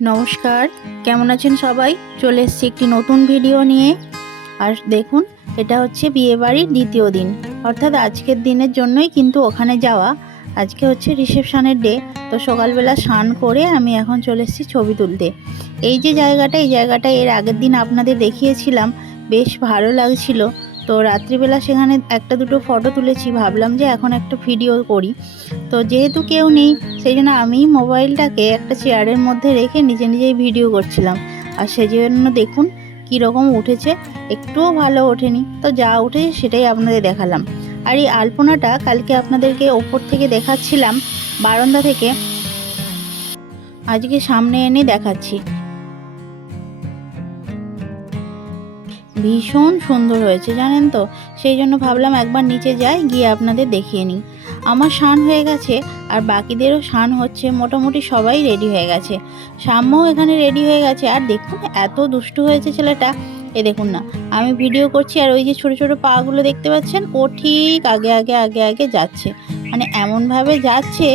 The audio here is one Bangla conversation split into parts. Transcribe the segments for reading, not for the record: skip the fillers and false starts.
নমস্কার, কেমন আছেন সবাই? চলে এসেছি একটি নতুন ভিডিও নিয়ে। আর দেখুন, এটা হচ্ছে বিয়েবাড়ির দ্বিতীয় দিন, অর্থাৎ আজকের দিনের জন্যই কিন্তু ওখানে যাওয়া। আজকে হচ্ছে রিসেপশনের ডে। তো সকালবেলা স্নান করে আমি এখন চলে এসেছি ছবি তুলতে। এই জায়গাটা এর আগের দিন আপনাদের দেখিয়েছিলাম, বেশ ভালো লাগছিল। তো রাত্রিবেলা সেখানে একটা দুটো ফটো তুলেছি, ভাবলাম যে এখন একটা ভিডিও করি। তো যেহেতু কেউ নেই, সেই জন্য আমি মোবাইলটাকে একটা চেয়ারের মধ্যে রেখে নিজেই ভিডিও করছিলাম। আর সেই জন্য দেখুন কীরকম উঠেছে, একটুও ভালো ওঠেনি। তো যা উঠেছে সেটাই আপনাদের দেখালাম। আর এই আলপনাটা কালকে আপনাদেরকে ওপর থেকে দেখাচ্ছিলাম, বারান্দা থেকে, আজকে সামনে এনে দেখাচ্ছি। ভীষণ সুন্দর হয়েছে জানেন তো, সেই জন্য ভাবলাম একবার নিচে যাই, গিয়ে আপনাদের দেখিয়ে নিই। আমার স্নান হয়ে গেছে আর বাকিদেরও স্নান হচ্ছে, মোটামুটি সবাই রেডি হয়ে গেছে। সাম্যও এখানে রেডি হয়ে গেছে। আর দেখুন এত দুষ্টু হয়েছে ছেলেটা। এ দেখুন না, আমি ভিডিও করছি আর ওই যে ছোট ছোট পাগুলো দেখতে পাচ্ছেন, ও ঠিক আগে আগে আগে আগে যাচ্ছে। মানে এমনভাবে যাচ্ছে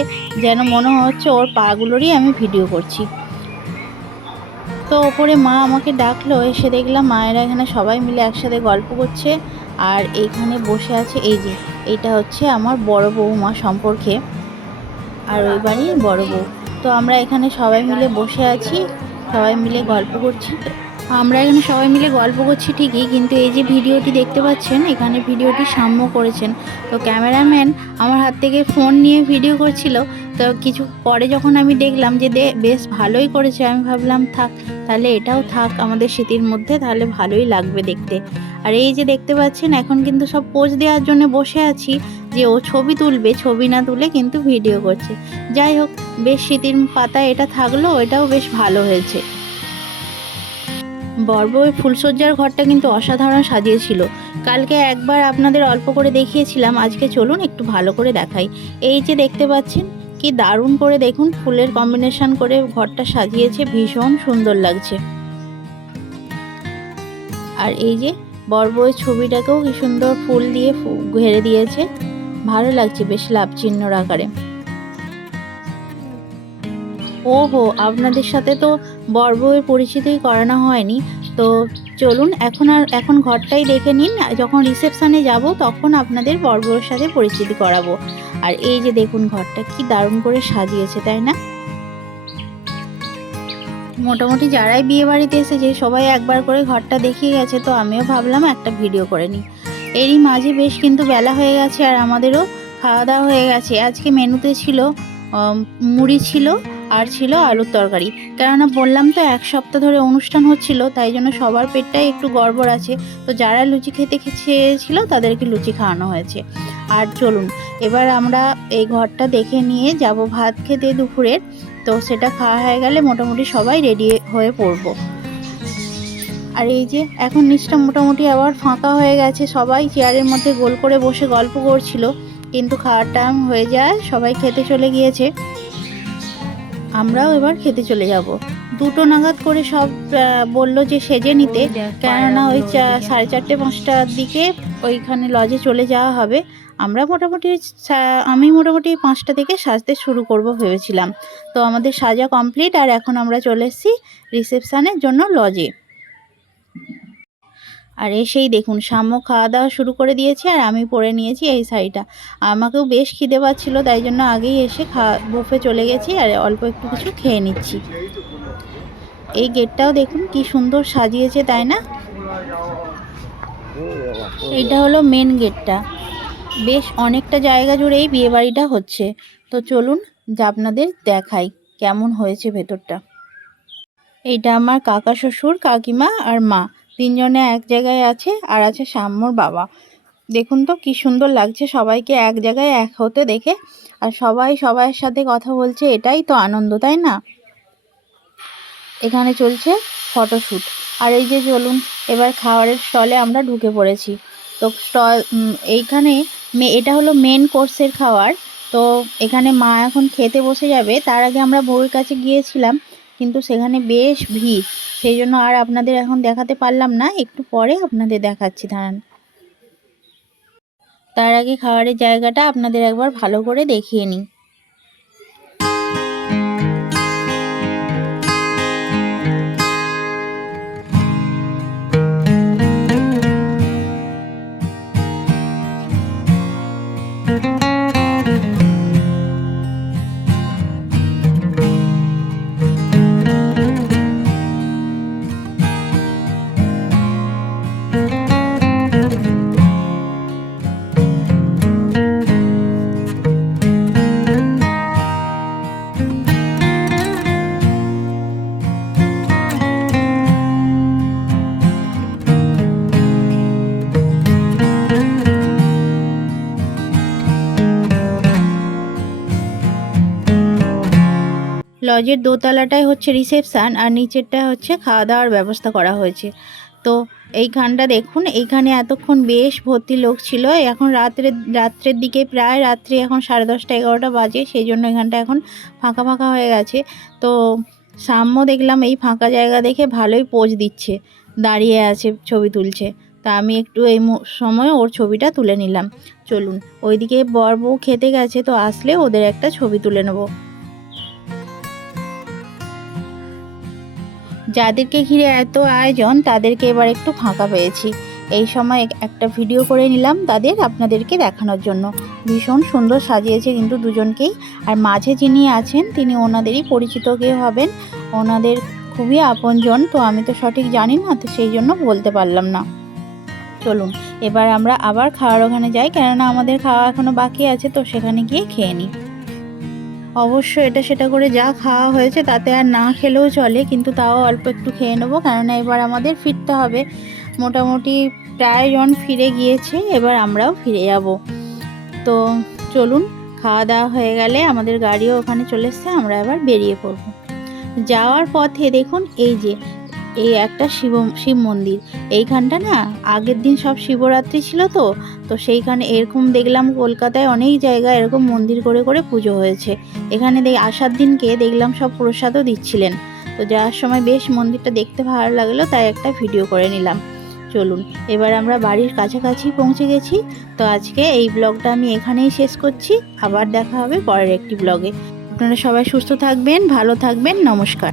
যেন মনে হচ্ছে ওর পাগুলোরই আমি ভিডিও করছি। তো ওপরে মা আমাকে ডাকলো, এসে দেখলাম মায়েরা এখানে সবাই মিলে একসাথে গল্প করছে। আর এইখানে বসে আছে, এই যে এইটা হচ্ছে আমার বড় বৌমা সম্পর্কে, আর ওই বাড়ির বড় বউ। তো আমরা এখানে সবাই মিলে বসে আছি, সবাই মিলে গল্প করছি। আমরা এখানে সবাই মিলে গল্প করছি ঠিকই, কিন্তু এই যে ভিডিওটি দেখতে পাচ্ছেন, এখানে ভিডিওটি সাম্য করেছেন। তো ক্যামেরাম্যান আমার হাত থেকে ফোন নিয়ে ভিডিও করছিল। তো কিছু পরে যখন আমি দেখলাম যে বেশ ভালোই করেছে, আমি ভাবলাম থাক, তাহলে এটাও থাক আমাদের স্মৃতির মধ্যে, তাহলে ভালোই লাগবে দেখতে। আর এই যে দেখতে পাচ্ছেন, এখন কিন্তু সব পোজ দেওয়ার জন্য বসে আছি, যে ও ছবি তুলবে, ছবি না তুলে কিন্তু ভিডিও করছে। যাই হোক, বেশ স্মৃতির পাতায় এটা থাকলো, এটাও বেশ ভালো হয়েছে। বরবউয়ের ফুলসজ্জার ঘরটা কিন্তু অসাধারণ সাজিয়েছিল। কালকে একবার আপনাদের অল্প করে দেখিয়েছিলাম, আজকে চলুন একটু ভালো করে দেখাই। এই যে দেখতে পাচ্ছেন, কি দারুণ করে দেখুন ফুলের কম্বিনেশন করে ঘরটা সাজিয়েছে, ভীষণ সুন্দর লাগছে। আর এই যে বরবউয়ের ছবিটাকেও কি সুন্দর ফুল দিয়ে ঘেরে দিয়েছে, ভালো লাগছে বেশ লাভ চিহ্নর আকারে। ওহো, আপনাদের সাথে তো বরবউয়ের পরিচিতই করানো হয়নি। তো চলুন এখন ঘরটাই দেখে নিন, যখন রিসেপশনে যাব তখন আপনাদের বরবউয়ের সাথে পরিচিতি করাবো। আর এই যে দেখুন ঘরটা কি দারুণ করে সাজিয়েছে, তাই না? মোটামুটি যারাই বিয়ে বাড়িতে এসেছে সবাই একবার করে ঘরটা দেখিয়ে গেছে, তো আমিও ভাবলাম একটা ভিডিও করে নিই। এরই মাঝে বেশ কিন্তু বেলা হয়ে গেছে, আর আমাদেরও খাওয়া দাওয়া হয়ে গেছে। আজকে মেনুতে ছিল মুড়ি ছিল, আর ছিল আলুর তরকারি। কেননা বললাম তো, এক সপ্তাহ ধরে অনুষ্ঠান হচ্ছিল, তাই জন্য সবার পেটটাই একটু গড়বড় আছে। তো যারা লুচি খেতে চেয়েছিল তাদেরকে লুচি খাওয়ানো হয়েছে। আর চলুন এবার আমরা এই ঘরটা দেখে নিয়ে যাব ভাত খেতে দুপুরের। তো সেটা খাওয়া হয়ে গেলে মোটামুটি সবাই রেডি হয়ে পড়বো। আর এই যে এখন নিচটা মোটামুটি আবার ফাঁকা হয়ে গেছে, সবাই চেয়ারের মধ্যে গোল করে বসে গল্প করছিল। কিন্তু খাওয়ার টাইম হয়ে যায়, সবাই খেতে চলে গিয়েছে, আমরাও এবার খেতে চলে যাব। 2টো নাগাদ করে সব বলল যে সেজে নিতে, কেননা ওই 4:30-5টার দিকে ওইখানে লজে চলে যাওয়া হবে। আমি মোটামুটি 5টা থেকে সাজতে শুরু করব ভেবেছিলাম। তো আমাদের সাজা কমপ্লিট, আর এখন আমরা চলে এসেছি রিসেপশনের জন্য লজে। আর এসেই দেখুন সাম্য খাওয়া দাওয়া শুরু করে দিয়েছে, আর আমি পরে নিয়েছি এই শাড়িটা। আমাকেও বেশ খিদে পাচ্ছিল, তাই জন্য আগেই এসে বুফে চলে গেছি, আর অল্প একটু কিছু খেয়ে নিচ্ছি। এই গেটটাও দেখুন কি সুন্দর সাজিয়েছে, তাই না? এইটা হলো মেন গেটটা। বেশ অনেকটা জায়গা জুড়েই বিয়েবাড়িটা হচ্ছে। তো চলুন যা আপনাদের দেখাই কেমন হয়েছে ভেতরটা। এইটা আমার কাকা শ্বশুর, কাকিমা আর মা, তিনজনে এক জায়গায় আছে, আর আছে সাম্যর বাবা। দেখুন তো কি সুন্দর লাগছে সবাইকে এক জায়গায় এক হতে দেখে। আর সবাই সবার সাথে কথা বলছে, এটাই তো আনন্দ, তাই না? এখানে চলছে ফটোশ্যুট। আর এই যে চলুন এবার খাবারের স্টলে আমরা ঢুকে পড়েছি। তো এইখানে এটা হলো মেন কোর্সের খাবার। তো এখানে মা এখন খেতে বসে যাবে, তার আগে আমরা বউয়ের কাছে গিয়েছিলাম, কিন্তু সেখানে বেশ ভিড়, সেই জন্য আর আপনাদের এখন দেখাতে পারলাম না, একটু পরে আপনাদের দেখাচ্ছি, দাঁড়ান। তার আগে খাবারের জায়গাটা আপনাদের একবার ভালো করে দেখিয়ে নিই। লজের দোতলাটাই হচ্ছে রিসেপশান আর নিচেরটা হচ্ছে খাওয়া দাওয়ার ব্যবস্থা করা হয়েছে। তো এইখানটা দেখুন, এইখানে এতক্ষণ বেশ ভর্তি লোক ছিল। এখন রাত্রের দিকে প্রায় রাত্রি এখন 10:30 11টা বাজে, সেই জন্য এখানটা এখন ফাঁকা ফাঁকা হয়ে গেছে। তো সাম্য দেখলাম এই ফাঁকা জায়গা দেখে ভালোই পোজ দিচ্ছে, দাঁড়িয়ে আছে, ছবি তুলছে। তা আমি একটু এই সময় ওর ছবিটা তুলে নিলাম। চলুন, ওইদিকে বর বউ খেতে গেছে, তো আসলে ওদের একটা ছবি তুলে নেব। যাদেরকে ঘিরে এত আয়োজন তাদেরকে এবার একটু ফাঁকা পেয়েছি, এই সময় একটা ভিডিও করে নিলাম তাদের, আপনাদেরকে দেখানোর জন্য। ভীষণ সুন্দর সাজিয়েছে কিন্তু দুজনকেই। আর মাঝে যিনি আছেন তিনি ওনাদেরই পরিচিত কেউ হবেন, ওনাদের খুবই আপনজন। তো আমি তো সঠিক জানি না, তো সেই জন্য বলতে পারলাম না। চলুন এবার আমরা আবার খাওয়ার ওখানে যাই, কেননা আমাদের খাওয়া এখনও বাকি আছে, তো সেখানে গিয়ে খেয়ে নিই। অবশ্য এটা সেটা করে যা খাওয়া হয়েছে তাতে আর না খেলেও চলে, কিন্তু তাও অল্প একটু খেয়ে নেবো, কেননা এবার আমাদের ফিরতে হবে। মোটামুটি প্রায় জন ফিরে গিয়েছে, এবার আমরাও ফিরে যাব। তো চলুন, খাওয়া দাওয়া হয়ে গেলে আমাদের গাড়িও ওখানে চলে এসছে, আমরা এবার বেরিয়ে পড়ব। যাওয়ার পথে দেখুন এই একটা শিব মন্দির। এইখানটা না আগের দিন সব শিবরাত্রি ছিল, তো সেইখানে এরকম দেখলাম কলকাতায় অনেক জায়গায় এরকম মন্দির করে করে পুজো হয়েছে। এখানে আসার দিনকে দেখলাম সব প্রসাদও দিচ্ছিলেন। তো যাওয়ার সময় বেশ মন্দিরটা দেখতে ভালো লাগলো, তাই একটা ভিডিও করে নিলাম। চলুন এবার আমরা বাড়ির কাছাকাছি পৌঁছে গেছি। তো আজকে এই ব্লগটা আমি এখানেই শেষ করছি, আবার দেখা হবে পরের একটি ব্লগে। আপনারা সবাই সুস্থ থাকবেন, ভালো থাকবেন, নমস্কার।